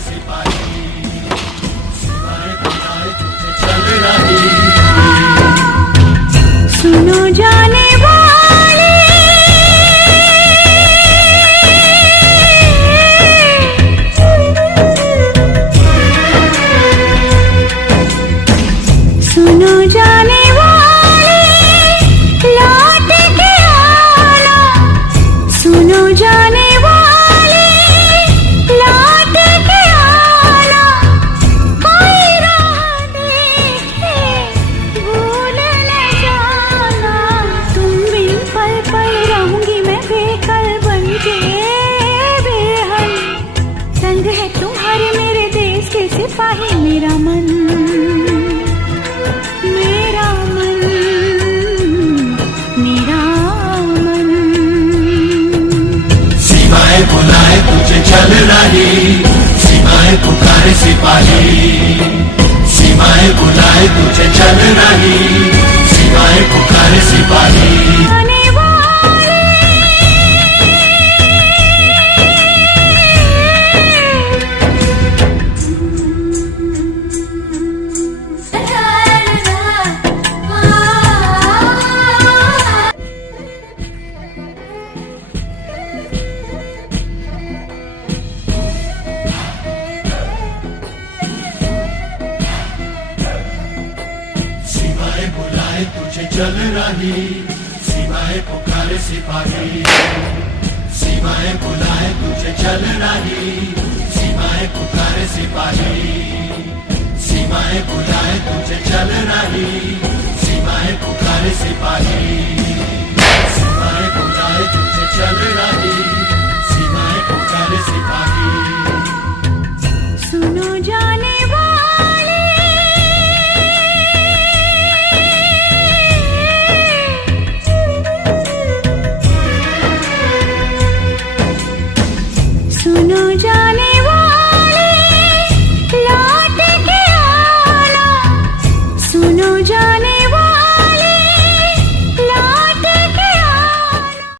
सिपाही, सीमाएं बुलाए तुझे चल रही। सुनो जाने वाले, सुनो जाने वाले, लौट के आना। सुनो जाने वाले, लौट के आना। कोई राह देखे भूल न जाना। तुम बिन पल पल रहूंगी मैं बेकल बनके बेहद। संग है तुम्हारे मेरे देश के सिपाही, मेरा मन, मेरा मन, मेरा मन। सीमाएं बुलाए तुझे चल रही, सीमाएं पुकारे सिपाही, सीमाएं बुलाए तुझे चल रही, सीमाएं पुकारे सिपाही। आने वाले, सीमाएं बुलाए तुझे चल रही, सीमाएं पुकारे सिपाही, सीमाएं बुलाए तुझे चल रही, सीमाएं पुकारे सिपाही, सीमाएं बुलाए तुझे चल रही, सीमाएं पुकारे सिपाही।